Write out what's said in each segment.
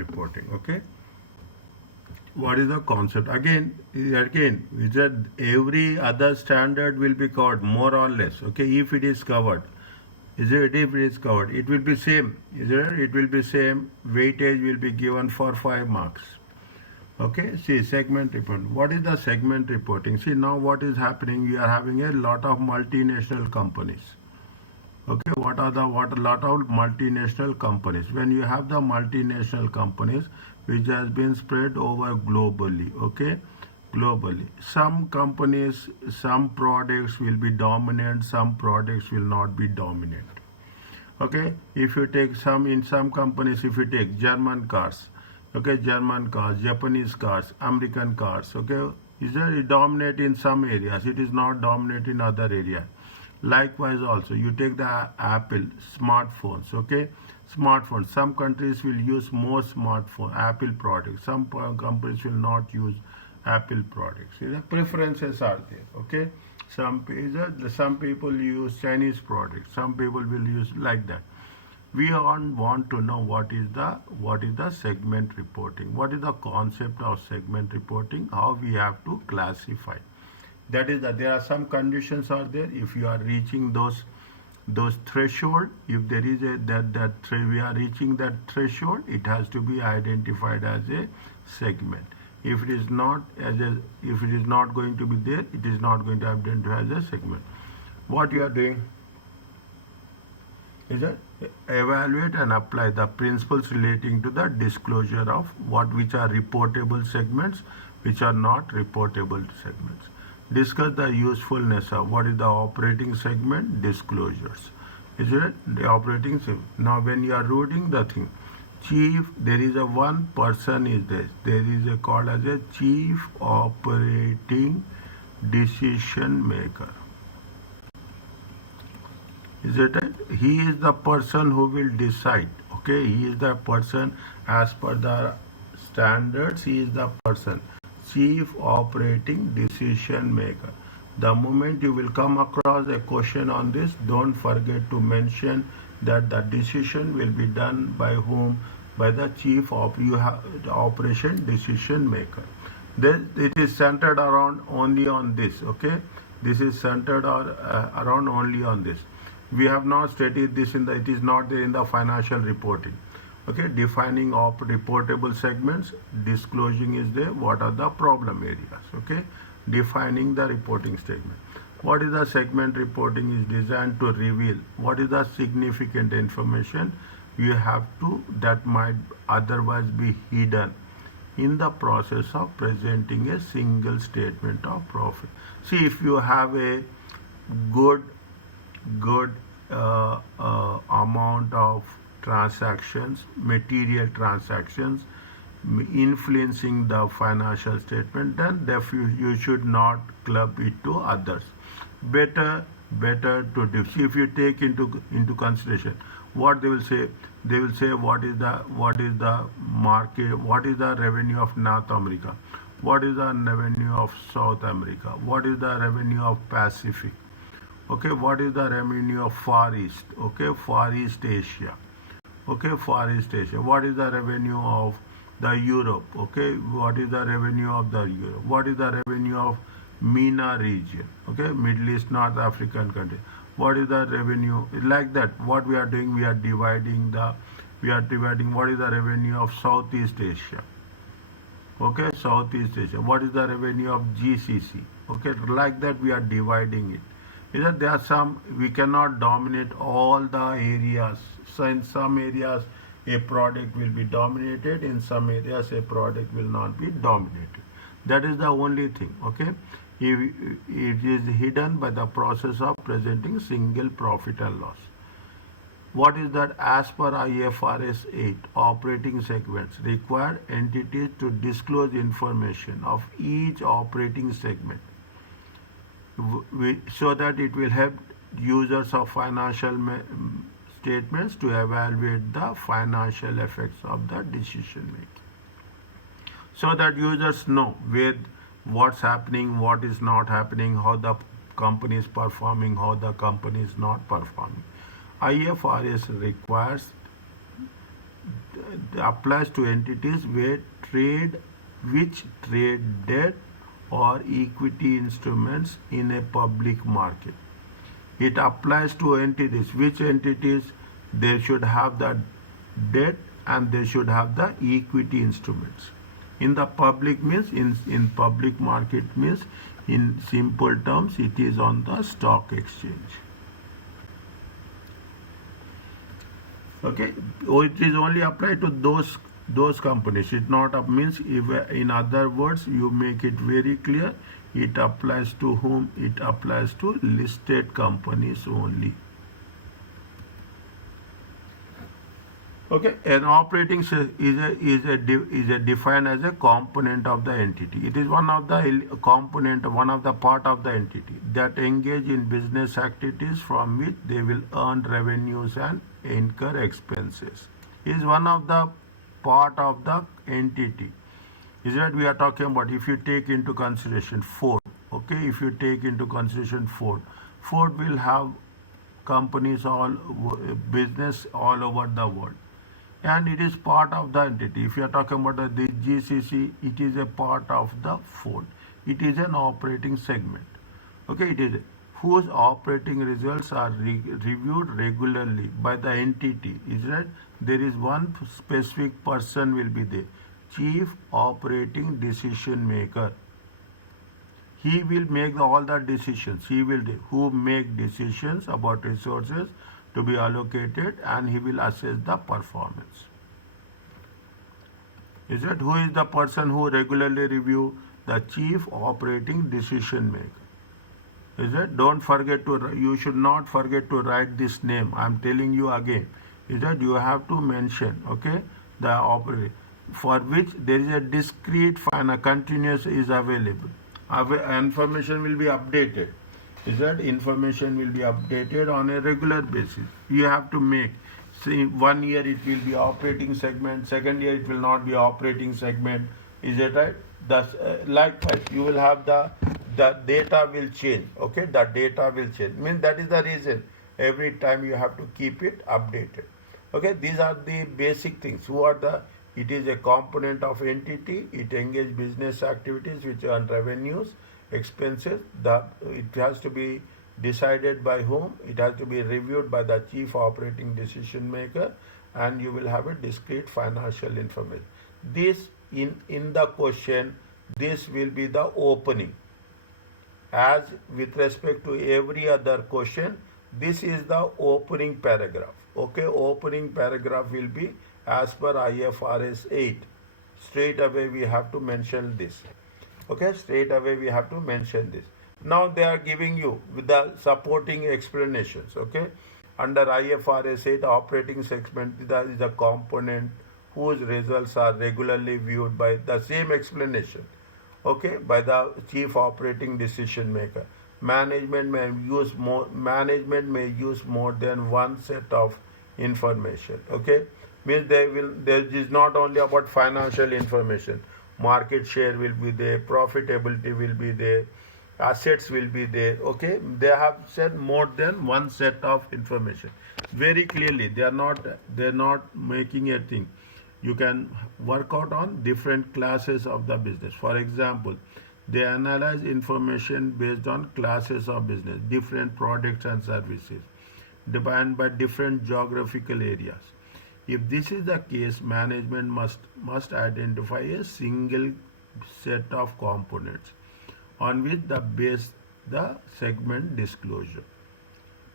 reporting. Okay, what is the concept? Again, we said every other standard will be covered more or less. Okay, if it is covered, is it? If it is covered, it will be same. Is it? It will be same. Weightage will be given for 5 marks. Okay, see segment report. What is the segment reporting? See now what is happening? We are having a lot of multinational companies. Okay, what a lot of multinational companies. When you have the multinational companies which has been spread over globally, okay, globally. Some companies, some products will be dominant, some products will not be dominant. Okay, if you take some in some companies, if you take German cars, okay, German cars, Japanese cars, American cars, okay, is there it dominate in some areas, it is not dominate in other areas. Likewise also you take the Apple smartphones, okay, smartphones, some countries will use more smartphone Apple products, some companies will not use Apple products. See, the preferences are there. Okay, some people use Chinese products, some people will use like that. We all want to know what is the segment reporting, what is the concept of segment reporting, how we have to classify. That is that there are some conditions are there. If you are reaching those threshold, if there is a we are reaching that threshold, it has to be identified as a segment. If it is not if it is not going to be there, it is not going to identify as a segment. What you are doing is that evaluate and apply the principles relating to the disclosure of which are reportable segments, which are not reportable segments. Discuss the usefulness of what is the operating segment disclosures. Is it the operating segment? Now when you are reading the thing, chief, there is a one person is there is a called as a chief operating decision maker. Is it right? He is the person who will decide. Okay, he is the person as per the standards. He is the person, chief operating decision maker. The moment you will come across a question on this, don't forget to mention that the decision will be done by whom? By the chief of the operation decision maker. Then it is centered around only on this. Okay, this is centered around only on this. We have not stated this in the. It is not there in the financial reporting. Okay, defining of reportable segments, disclosing is there. What are the problem areas? Okay, defining the reporting statement. What is the segment reporting is designed to reveal what is the significant information you have to that might otherwise be hidden in the process of presenting a single statement of profit. See, if you have a good amount of transactions, material transactions influencing the financial statement, then you should not club it to others. Better to do. See, if you take into consideration what they will say what is the market, what is the revenue of North America, what is the revenue of South America, what is the revenue of Pacific, okay, what is the revenue of Far East, okay, Far East Asia, okay, Far East Asia, what is the revenue of the Europe, okay, what is the revenue of the Europe, what is the revenue of MENA region, okay, Middle East, North African country, what is the revenue, like that. What we are doing, we are dividing what is the revenue of Southeast Asia, okay, Southeast Asia, what is the revenue of GCC, okay, like that we are dividing it. Is that there are some, we cannot dominate all the areas. So in some areas a product will be dominated, in some areas a product will not be dominated. That is the only thing. Okay, it is hidden by the process of presenting single profit and loss. What is that? As per IFRS 8, operating segments require entities to disclose information of each operating segment so that it will help users of financial statements to evaluate the financial effects of the decision making, so that users know what's happening, what is not happening, how the company is performing, how the company is not performing. IFRS requires applies to entities which trade debt or equity instruments in a public market. It applies to entities. Which entities? They should have the debt and they should have the equity instruments. In the public means, in public market means, in simple terms, it is on the stock exchange. Okay, it is only applied to those companies. It not means, if, in other words, you make it very clear. It applies to whom? It applies to listed companies only. Okay, an operating is a defined as a component of the entity. It is one of the component, one of the part of the entity that engage in business activities from which they will earn revenues and incur expenses. It is one of the part of the entity. Is that we are talking about? If you take into consideration Ford, okay, if you take into consideration Ford will have companies business all over the world, and it is part of the entity. If you are talking about the GCC, it is a part of the Ford. It is an operating segment. Okay, it is whose operating results are reviewed regularly by the entity. Is that there is one specific person will be there, chief operating decision maker. He will make all the decisions. He will who make decisions about resources to be allocated, and he will assess the performance. Is that who is the person who regularly review? The chief operating decision maker. Is that don't forget to, you should not forget to write this name. I am telling you again. Is that you have to mention, okay, the operating, for which there is a discrete final continuous is available. Information will be updated. Is that information will be updated on a regular basis. You have to make, see, 1 year it will be operating segment, second year it will not be operating segment. Is that right? Thus, likewise, you will have the data will change. Okay, the data will change. Means that is the reason every time you have to keep it updated. Okay, these are the basic things. Who are the? It is a component of entity. It engages business activities which earn revenues, expenses. It has to be decided by whom? It has to be reviewed by the chief operating decision maker, and you will have a discrete financial information. This in the question, this will be the opening. As with respect to every other question, this is the opening paragraph. Okay, opening paragraph will be as per IFRS 8. Straight away we have to mention this. Okay, straight away we have to mention this. Now they are giving you with the supporting explanations. Okay, under IFRS 8, operating segment is a component whose results are regularly viewed by the same explanation. Okay, by the chief operating decision maker. Management may use more than one set of information. Okay, means there is not only about financial information. Market share will be there, profitability will be there, assets will be there. Okay, they have said more than one set of information. Very clearly, they are not making a thing. You can work out on different classes of the business. For example, they analyze information based on classes of business, different products and services, defined by different geographical areas. If this is the case, management must identify a single set of components on which the base the segment disclosure.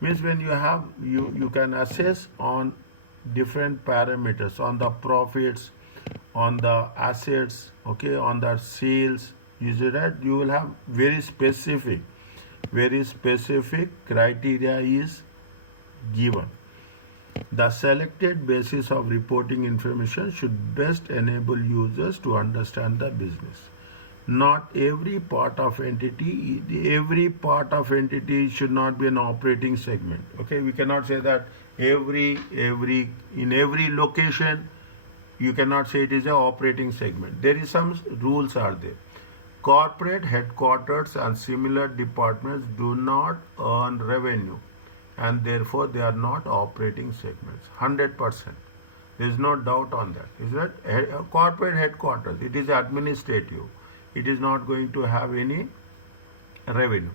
Means when you can assess on different parameters, on the profits, on the assets, okay, on the sales. You see that you will have very specific criteria is given. The selected basis of reporting information should best enable users to understand the business. Not every part of entity should not be an operating segment. Okay, we cannot say that in every location you cannot say it is an operating segment. There is some rules are there. Corporate headquarters and similar departments do not earn revenue, and therefore they are not operating segments. 100%. There is no doubt on that. Is that corporate headquarters? It is administrative. It is not going to have any revenue.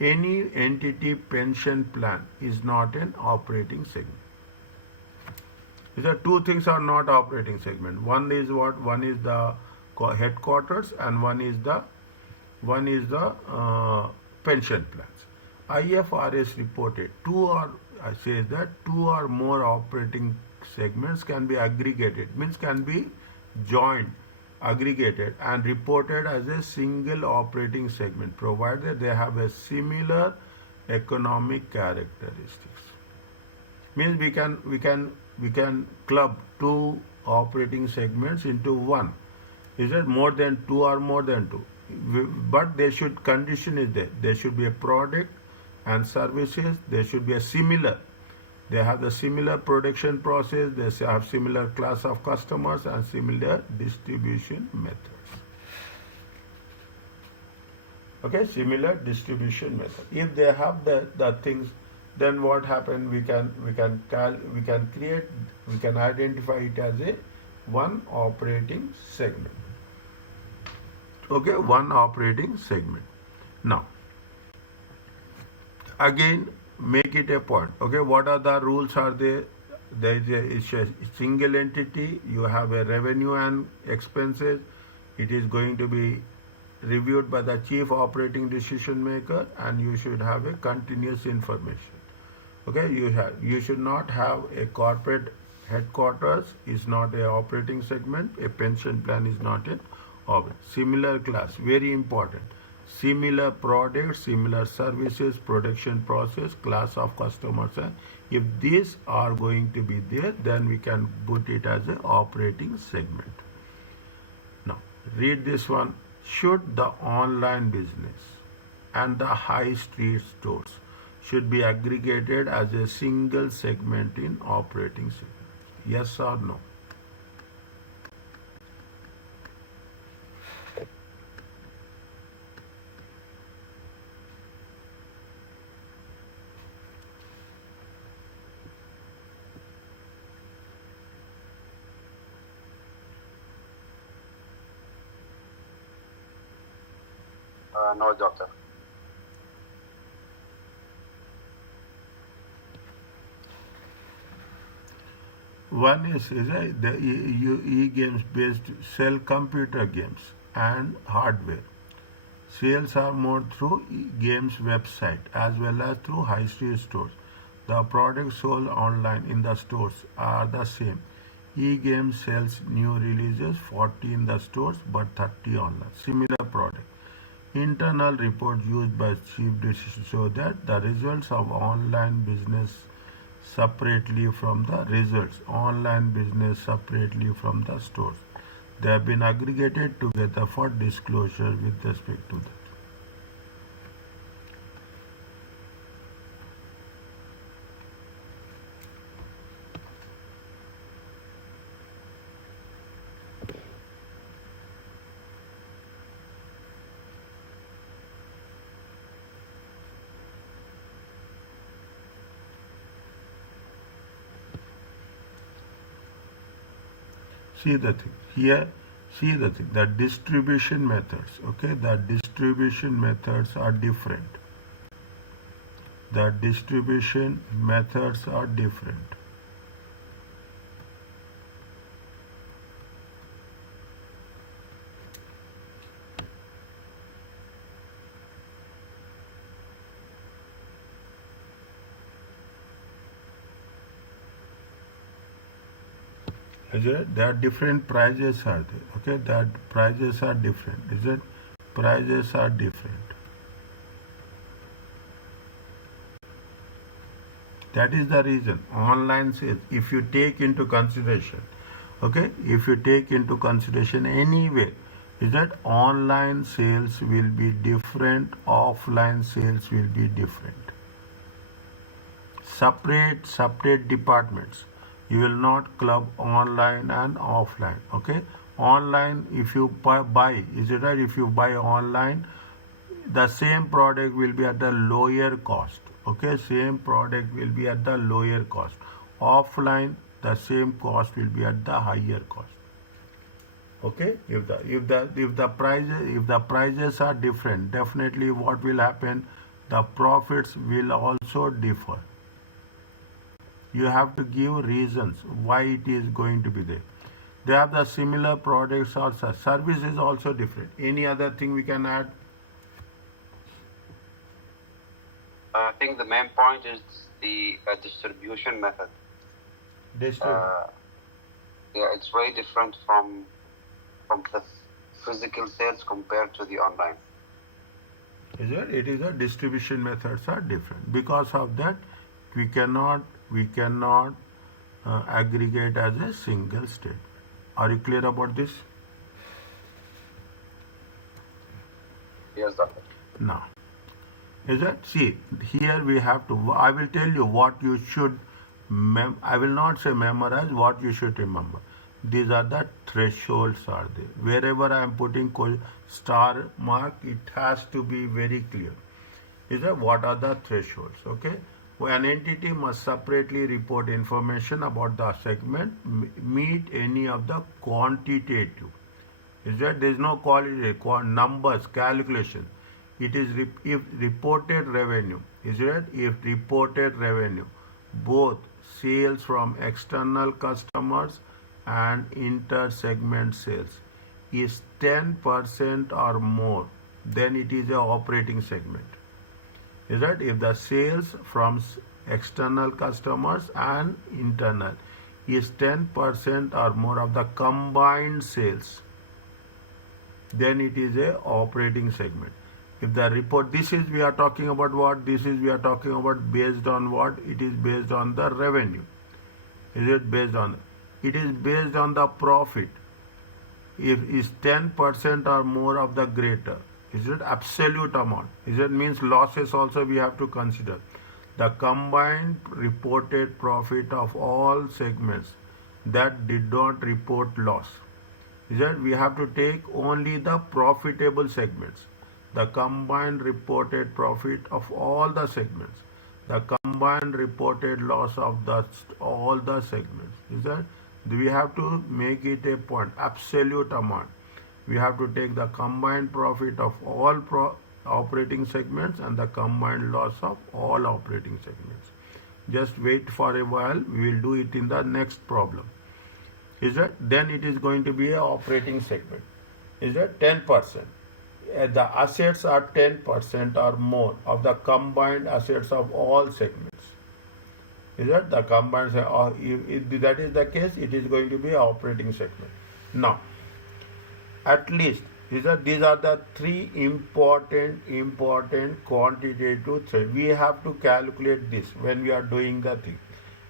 Any entity pension plan is not an operating segment. These are two things are not operating segment. One is what? One is the headquarters, and one is the pension plans. IFRS reported two or more operating segments can be aggregated, means can be joined, aggregated and reported as a single operating segment, provided they have a similar economic characteristics. Means we can club two operating segments into one. Is it more than two or more than two? But they should, condition is there. There should be a product and services. There should be a similar. They have the similar production process. They have similar class of customers and similar distribution methods. Okay, similar distribution method. If they have the things, then what happen? We can identify it as a one operating segment. Okay, one operating segment. Now, again, make it a point. Okay, what are the rules are there? There is a single entity. You have a revenue and expenses. It is going to be reviewed by the chief operating decision maker, and you should have a continuous information. Okay, you should not have a corporate headquarters is not a operating segment. A pension plan is not an operating. Similar class, very important. Similar products, similar services, production process, class of customers. If these are going to be there, then we can put it as an operating segment. Now, read this one. Should the online business and the high street stores should be aggregated as a single segment in operating segment? Yes or no? No, doctor. One is the e-games based sell computer games and hardware. Sales are more through games website as well as through high street stores. The products sold online in the stores are the same. E-games sells new releases 40 in the stores but 30 online. Similar product. Internal reports used by chief decision show that the results of online business separately from the results online business separately from the stores. They have been aggregated together for disclosure with respect to that. See the thing here, see the thing, the distribution methods, okay, the distribution methods are different. The distribution methods are different. There are different prices are there. Okay, that prices are different. Is it? Prices are different. That is the reason online sales. If you take into consideration, okay, if you take into consideration anyway, is that online sales will be different, offline sales will be different. Separate departments. You will not club online and offline. Okay, online, if you buy, is it right? If you buy online, the same product will be at the lower cost. Okay, same product will be at the lower cost. Offline, the same cost will be at the higher cost. Okay, if the prices are different, definitely what will happen, the profits will also differ. You have to give reasons why it is going to be there. They have the similar products or service is also different. Any other thing we can add? I think the main point is the distribution method. Yeah, it's very different from the physical sales compared to the online. Is it? It is a distribution methods are different. Because of that, we cannot aggregate as a single statement. Are you clear about this? Yes, doctor. Now, is it? See, here we have to, I will tell you what you should, I will not say memorize, what you should remember. These are the thresholds are there. Wherever I am putting star mark, it has to be very clear. Is that what are the thresholds? Okay. An entity must separately report information about the segment, meet any of the quantitative. Is that there is no qualitative, numbers, calculation. It is if reported revenue. Is it? If reported revenue, both sales from external customers and inter-segment sales is 10% or more, then it is an operating segment. Is that if the sales from external customers and internal is 10% or more of the combined sales, then it is a operating segment. If the report, this is we are talking about what? This is we are talking about based on what? It is based on the revenue. Is it based on? It is based on the profit. If is 10% or more of the greater, is it absolute amount? Is it means losses also we have to consider. The combined reported profit of all segments that did not report loss. Is that we have to take only the profitable segments. The combined reported profit of all the segments. The combined reported loss of all the segments. Is that we have to make it a point, absolute amount. We have to take the combined profit of all operating segments and the combined loss of all operating segments. Just wait for a while, we will do it in the next problem. Is that? Then it is going to be an operating segment. Is that 10%? The assets are 10% or more of the combined assets of all segments. Is that the combined? If that is the case, it is going to be an operating segment. Now, at least these are the three important quantitative things. We have to calculate this when we are doing the thing.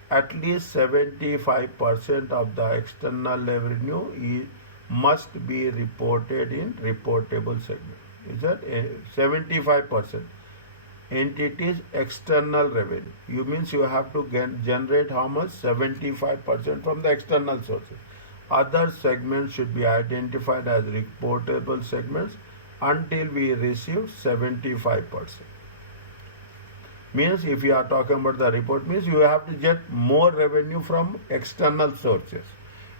At least 75% of the external revenue must be reported in reportable segment. Is that 75%? Entities external revenue. You means you have to generate how much? 75% from the external sources. Other segments should be identified as reportable segments until we receive 75%. Means if you are talking about the report, means you have to get more revenue from external sources.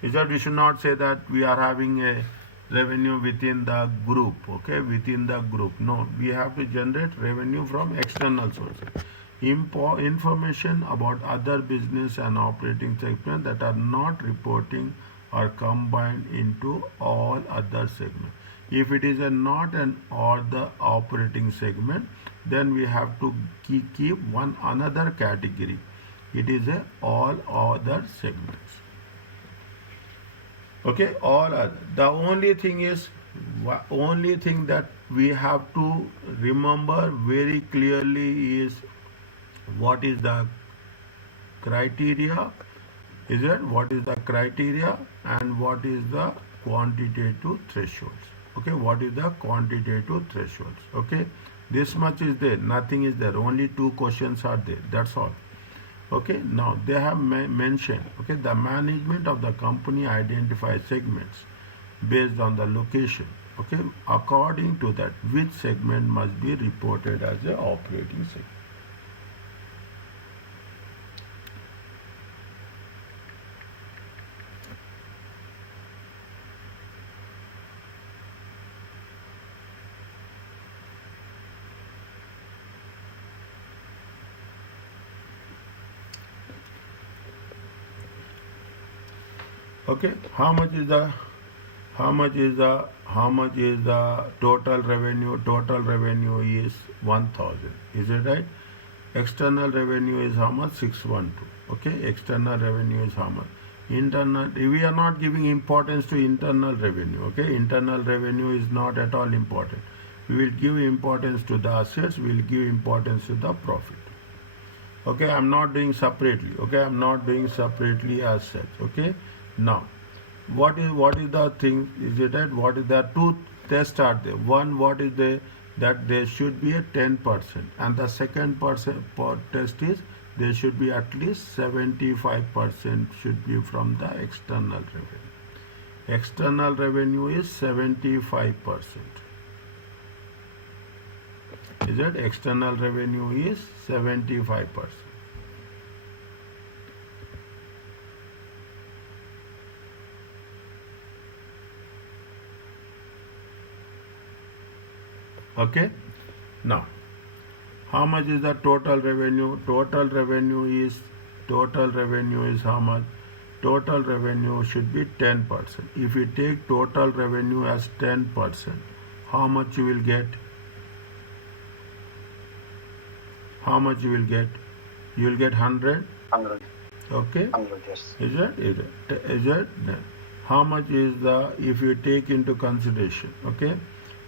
Is that we should not say that we are having a revenue within the group, okay, within the group. No, we have to generate revenue from external sources. Information about other business and operating segments that are not reporting are combined into all other segments. If it is not an or the operating segment, then we have to keep one another category. It is a all other segments. Okay, all other. The only thing that we have to remember very clearly is what is the criteria. Is it what is the criteria and what is the quantitative thresholds? Okay, what is the quantitative thresholds? Okay, this much is there, nothing is there, only two questions are there, that's all. Okay, now they have mentioned, okay, the management of the company identifies segments based on the location. Okay, according to that, which segment must be reported as a operating segment. Okay, how much is the total revenue? Total revenue is 1000. Is it right? External revenue is how much? 612. Okay, external revenue is how much? Internal, we are not giving importance to internal revenue. Okay, internal revenue is not at all important. We will give importance to the assets, we will give importance to the profit. Okay, I'm not doing separately. Okay, I'm not doing separately as such. Okay, now what is the thing? Is it that what is there? Two tests are there. One, what is the that there should be a 10%, and the second test is there should be at least 75% should be from the external revenue. External revenue is 75%. Is it external revenue is 75%. Okay, now how much is the total revenue? Total revenue is how much? Total revenue should be 10%. If you take total revenue as 10%, how much you will get? How much you will get? You will get 100. 100. Okay. 100, yes. Is it? How much is the, if you take into consideration, okay?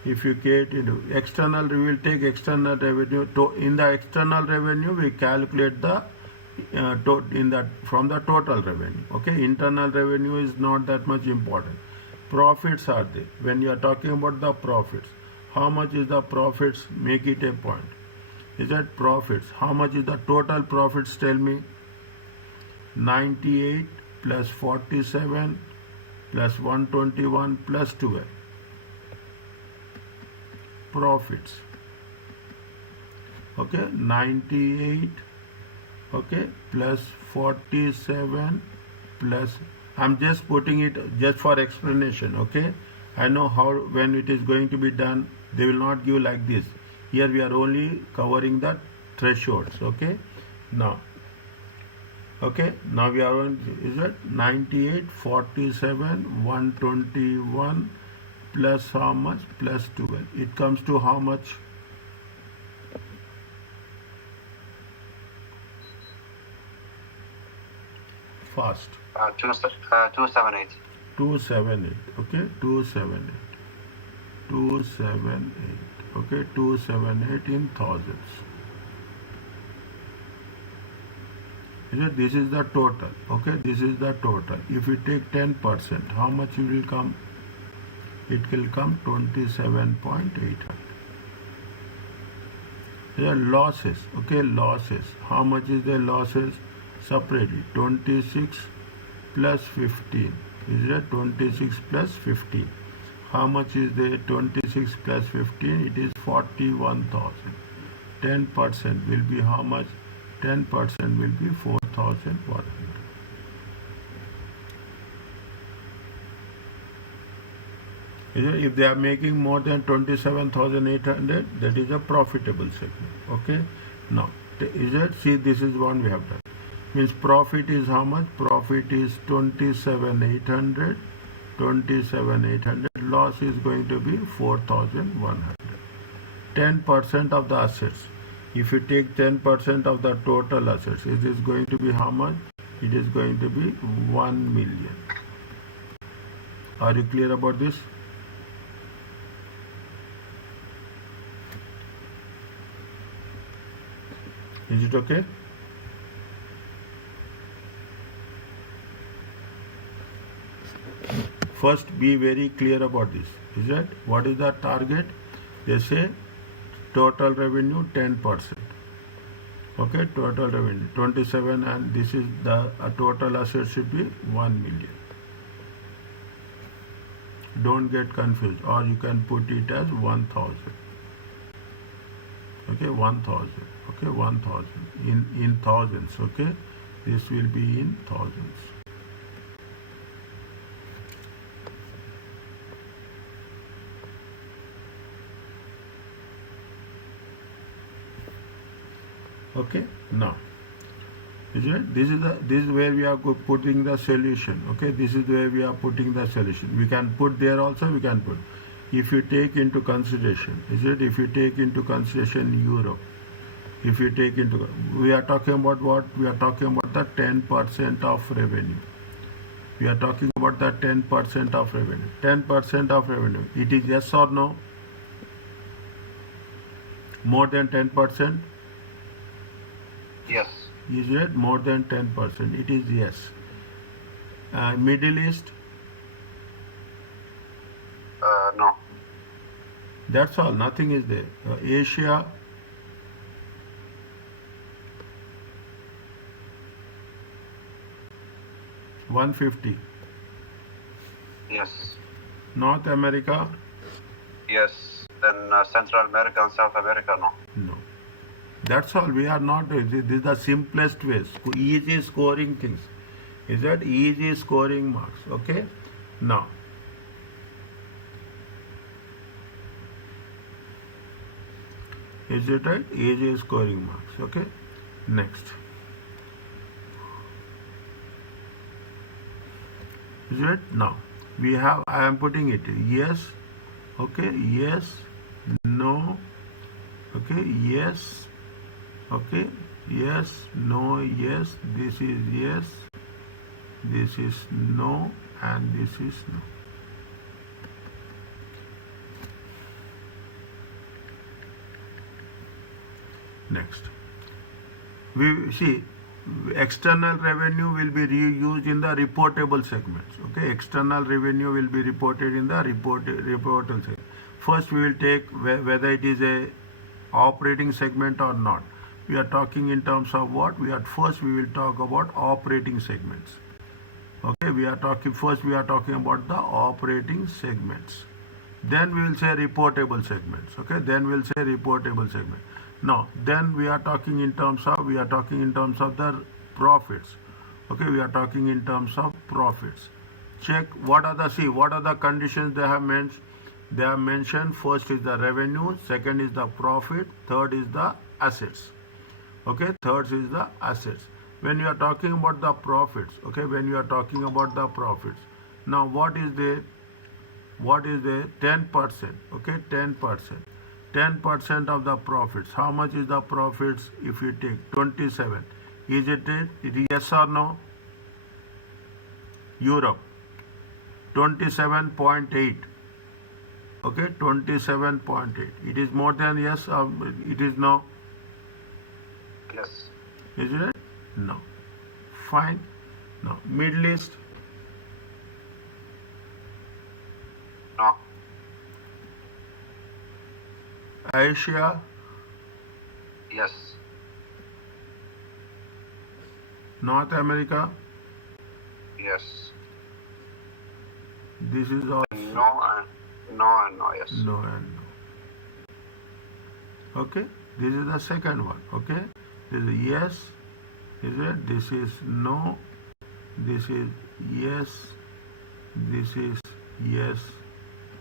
If you get into external, we will take external revenue. In the external revenue, we calculate the from the total revenue. Okay, internal revenue is not that much important. Profits are there. When you are talking about the profits, how much is the profits? Make it a point. Is that profits? How much is the total profits? Tell me. 98 plus 47 plus 121 plus 12. Profits. Okay, 98, okay, plus 47 plus, I'm just putting it just for explanation. Okay, I know how, when it is going to be done, they will not give like this. Here we are only covering the thresholds. Okay, now we are on, is it 98, 47, 121 plus how much? Plus 12. It comes to how much? Fast. 278. 278. Okay, 278. 278. Okay, 278 in thousands. This is the total. Okay, this is the total. If you take 10%, how much it will come? It will come 27.800. Here losses. Okay, losses. How much is the losses? Separately, 26 plus 15. Is it 26 plus 15? How much is the 26 plus 15? It is 41,000. 10% will be how much? 10% will be 4,100. If they are making more than 27,800, that is a profitable segment. Okay. Now, is it? See, this is one we have done. Means profit is how much? Profit is 27,800. 27,800. Loss is going to be 4,100. 10% of the assets. If you take 10% of the total assets, it is going to be how much? It is going to be 1 million. Are you clear about this? Is it okay? First, be very clear about this. Is that what is the target? They say total revenue 10%. Okay, total revenue 27, and this is the total asset should be 1 million. Don't get confused, or you can put it as 1,000. Okay, 1,000. Okay, 1,000 in thousands. Okay, this will be in thousands. Okay, now Is it? This is where we are putting the solution. Okay, this is where we are putting the solution. We can put there also. We can put. If you take into consideration, is it? If you take into consideration Europe, if you take into, we are talking about what? We are talking about the 10% of revenue. We are talking about the 10% of revenue. 10% of revenue. It is yes or no? More than 10%? Yes. Is it more than 10%? It is yes. Middle East? No. That's all. Nothing is there. Asia? $150. Yes. North America? Yes. Then Central America and South America, no. No. That's all. We are not. This is the simplest way. Easy scoring things. Is that easy scoring marks? Okay. Now. Is it right? Easy scoring marks. Okay. Next. Is it? Now. We have. I am putting it. Yes. Okay. Yes. No. Okay. Yes. Okay, yes, no, yes, this is yes, this is no, and this is no. Next, we see external revenue will be reused in the reportable segments. Okay, external revenue will be reported in the reportable segment. First, we will take whether it is a operating segment or not. We are talking in terms of what? First we will talk about operating segments. Okay, we are talking about the operating segments. Then we will say reportable segments. Okay, then we will say reportable segment. Now, then we are talking in terms of the profits. Okay, we are talking in terms of profits. Check what are the conditions they have mentioned. They have mentioned first is the revenue, second is the profit, third is the assets. Okay, third is the assets. When you are talking about the profits, okay, when you are talking about the profits, now what is the 10%? Okay, 10%. 10% of the profits. How much is the profits if you take 27? Is it yes or no? Europe 27.8. Okay, 27.8. It is more than yes or it is no? Yes. Is it? No. Fine. Now, Middle East? No. Asia? Yes. North America? Yes. This is all. No, yes. No and no. Okay, this is the second one. Okay, this is yes, is it? This is no, this is yes, this is yes,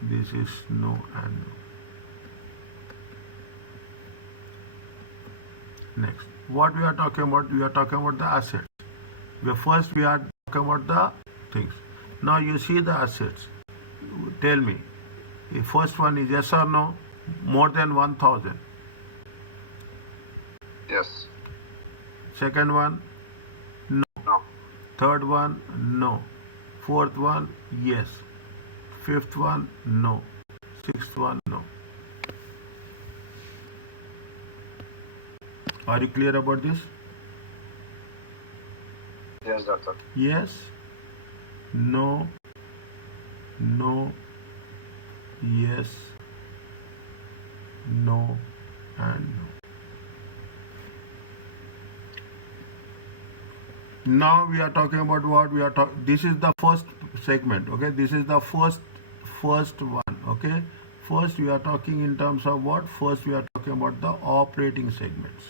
this is no and no. Next, what we are talking about? We are talking about the assets. First we are talking about the things. Now you see the assets. Tell me, the first one is yes or no? More than 1,000. Yes. Second one, no. No. Third one, no. Fourth one, yes. Fifth one, no. Sixth one, no. Are you clear about this? Yes, doctor. Yes, no, no, yes, no, and no. Now we are talking about what we are talking. This is the first segment. Okay, this is the first one. Okay, first we are talking in terms of what? First we are talking about the operating segments.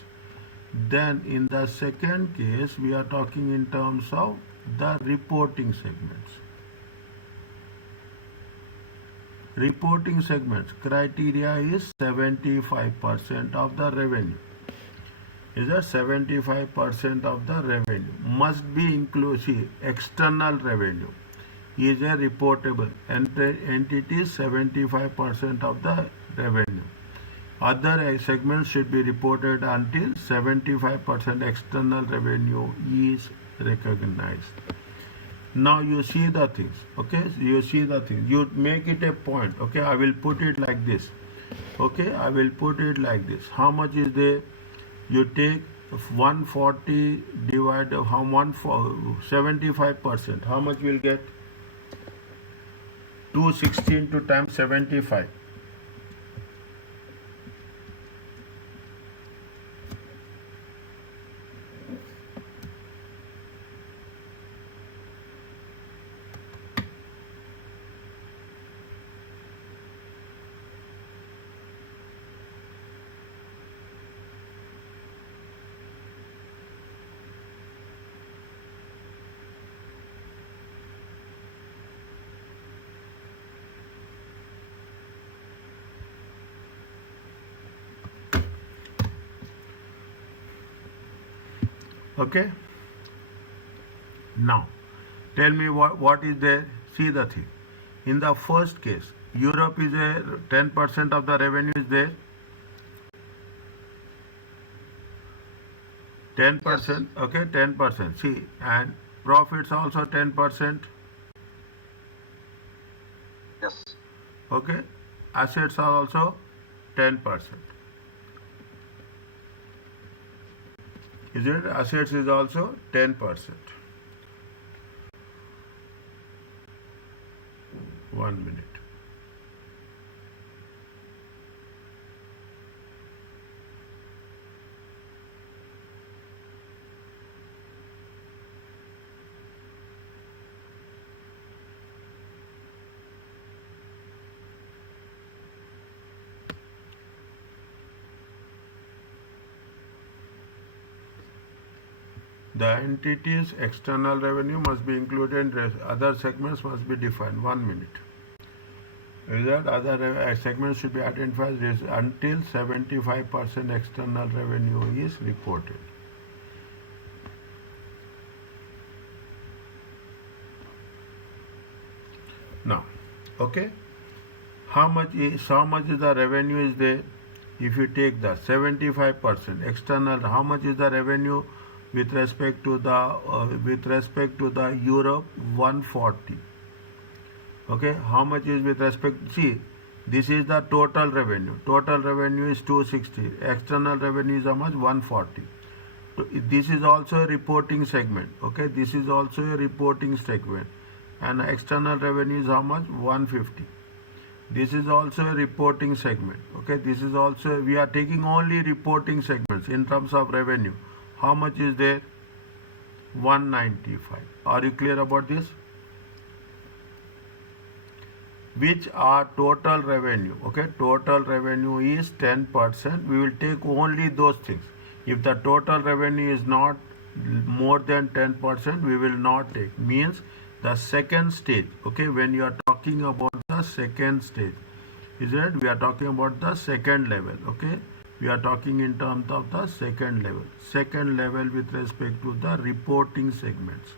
Then in the second case we are talking in terms of the reporting segments. Reporting segments criteria is 75% of the revenue. is that 75% of the revenue must be inclusive. External revenue is a reportable entity, 75% of the revenue. Other segments should be reported until 75% external revenue is recognized. Now you see the things, okay? You see the things. You make it a point, okay? I will put it like this, okay? I will put it like this. How much is there? You take 140 divided how 75%. How much will get? 216 to times 75. Okay? Now, tell me what is there. See the thing. In the first case, Europe is a 10% of the revenue is there. 10%, okay, 10%. See, and profits also 10%. Yes. Okay, assets are also 10%. Is it? Assets is also 10%. 1 minute. The entity's external revenue must be included, other segments must be defined. 1 minute. Is that other segments should be identified until 75% external revenue is reported. Now, okay, how much is the revenue is there? If you take the 75% external, how much is the revenue with respect to the Europe? 140. Okay, how much is with respect? See, this is the total revenue. Total revenue is 260. External revenue is how much? 140. This is also a reporting segment. Okay, this is also a reporting segment. And external revenue is how much? 150. This is also a reporting segment. Okay, this is also, we are taking only reporting segments in terms of revenue. How much is there? 195. Are you clear about this? Which are total revenue. Okay, total revenue is 10%. We will take only those things. If the total revenue is not more than 10%, we will not take. Means the second stage. Okay, when you are talking about the second stage, is it? We are talking about the second level. Okay, we are talking in terms of the second level. Second level with respect to the reporting segments.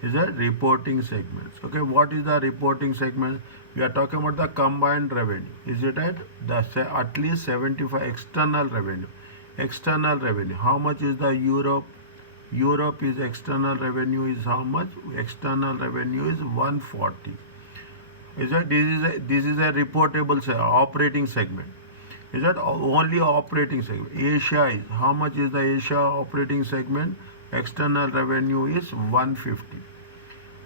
Is that reporting segments? Okay, what is the reporting segment? We are talking about the combined revenue. Is it at at least 75 external revenue? External revenue. How much is the Europe? Europe is external revenue is how much? External revenue is 140. Is that this is a reportable operating segment? Is that only operating segment? Asia is how much is the Asia operating segment? External revenue is 150.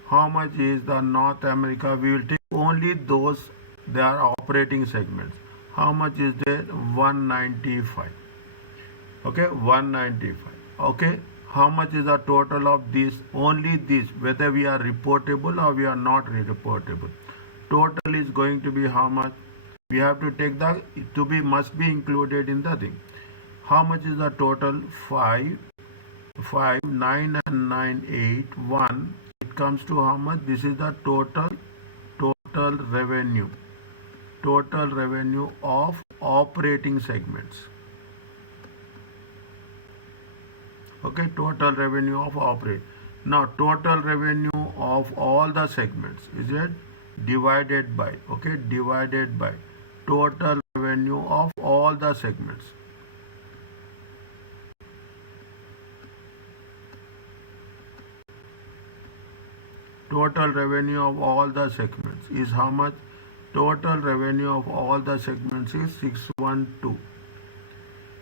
How much is the North America? We will take only those, they are operating segments. How much is there? 195. Okay, 195. Okay, how much is the total of this? Only this, whether we are reportable or we are not reportable. Total is going to be how much? We have to take the, must be included in the thing. How much is the total? 5, 9 and 9, 8, 1. It comes to how much? This is the total revenue. Total revenue of operating segments. Okay, total revenue of operate. Now total revenue of all the segments, is it, divided by, okay, divided by total revenue of all the segments. Total revenue of all the segments is how much? Total revenue of all the segments is 612.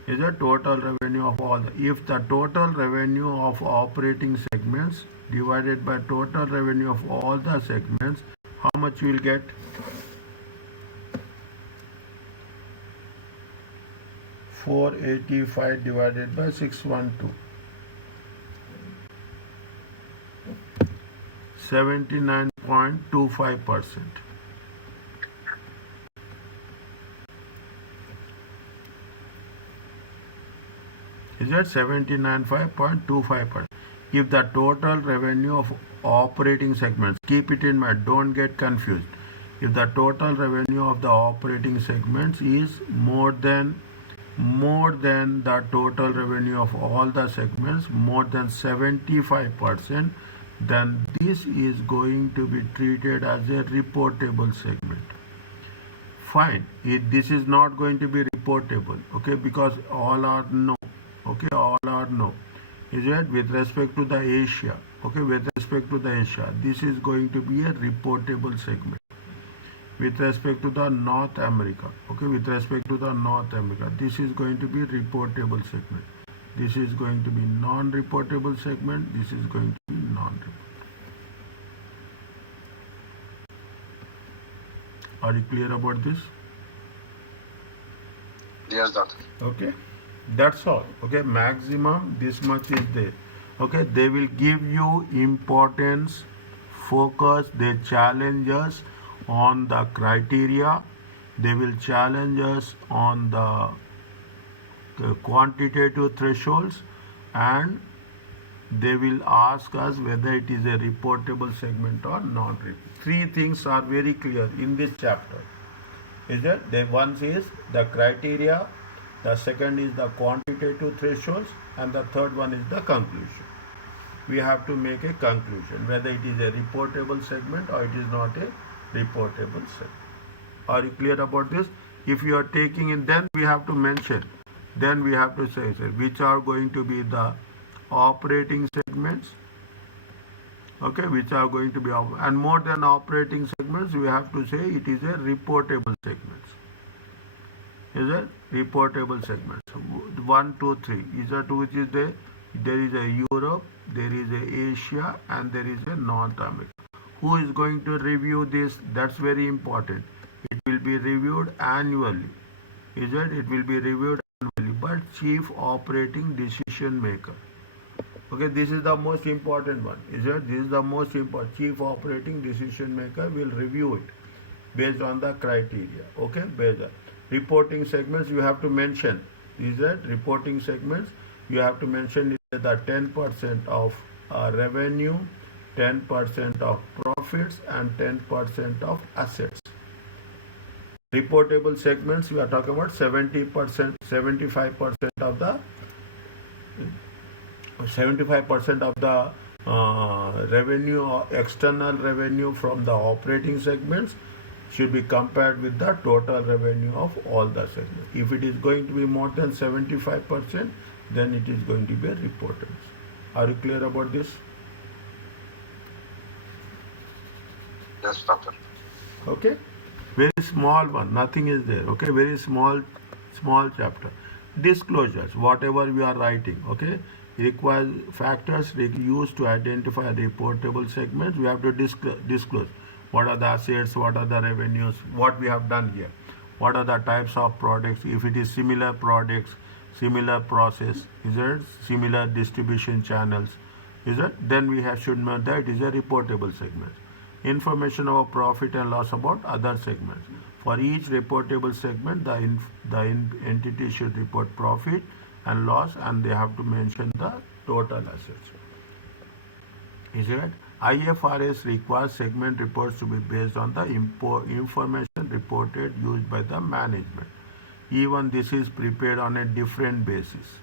Is the total revenue of all the, if the total revenue of operating segments divided by total revenue of all the segments, how much you will get? $485 divided by 612. 79.25%. Is that 79.25%? If the total revenue of operating segments, keep it in mind, don't get confused. If the total revenue of the operating segments is more than the total revenue of all the segments, more than 75%, then this is going to be treated as a reportable segment. Fine, this is not going to be reportable, okay, because all are no, okay, all are no. Is it with respect to the Asia, okay, with respect to the Asia, this is going to be a reportable segment. With respect to the North America, okay, with respect to the North America, this is going to be reportable segment. This is going to be non-reportable segment. This is going to be non-reportable. Are you clear about this? Yes, doctor. Okay, that's all. Okay, maximum this much is there. Okay, they will give you importance, focus, they challenge us on the criteria, they will challenge us on the quantitative thresholds, and they will ask us whether it is a reportable segment or not. Three things are very clear in this chapter. Is that the one is the criteria, the second is the quantitative thresholds, and the third one is the conclusion. We have to make a conclusion whether it is a reportable segment or it is not a reportable segment. Are you clear about this? If you are taking in, then we have to mention, then we have to say which are going to be the operating segments, okay, which are going to be, and more than operating segments, we have to say it is a reportable segments. Is it reportable segments? 1, 2, 3. Is that which is there? There is a Europe, there is a Asia, and there is a North America. Who is going to review this? That's very important. It will be reviewed annually. Is it? It will be reviewed annually. But chief operating decision maker. Okay, this is the most important one. Is it? This is the most important. Chief operating decision maker will review it based on the criteria. Okay, based on reporting segments, you have to mention. Is that reporting segments? You have to mention the 10% of revenue, 10% of profits, and 10% of assets. Reportable segments, we are talking about 70%, 75% of the 75% of the revenue or external revenue from the operating segments should be compared with the total revenue of all the segments. If it is going to be more than 75%, then it is going to be a reportable. Are you clear about this? Yes, doctor. Okay, very small one, nothing is there. Okay, very small chapter. Disclosures, whatever we are writing, okay, requires factors used to identify reportable segments. We have to disclose what are the assets, what are the revenues, what we have done here, what are the types of products, if it is similar products, similar process, is it similar distribution channels, is it, then we should know that it is a reportable segment. Information about profit and loss about other segments. For each reportable segment, the entity should report profit and loss, and they have to mention the total assets. Is it? IFRS requires segment reports to be based on the information reported used by the management. Even this is prepared on a different basis.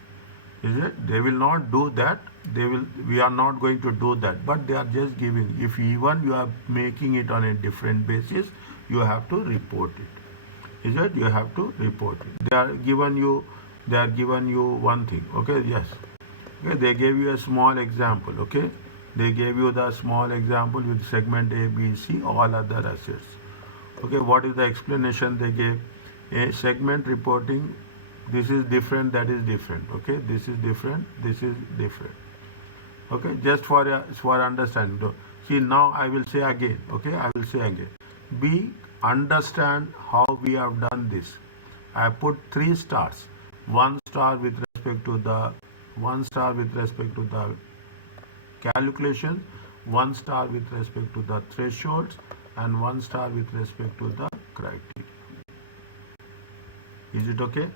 Is it? They will not do that. We are not going to do that. But they are just giving. If even you are making it on a different basis, you have to report it. Is it? You have to report it. They are given you one thing. Okay, yes. Okay, they gave you a small example. Okay, they gave you the small example with segment A, B, C, all other assets. Okay, what is the explanation they gave? A segment reporting, this is different, that is different. Okay, this is different, this is different. Okay, just for understanding. See, now I will say again. Okay, I will say again. B, understand how we have done this. I put 3 stars. 1 star with respect to the 1 star with respect to the calculation, 1 star with respect to the thresholds, and 1 star with respect to the criteria. Is it okay?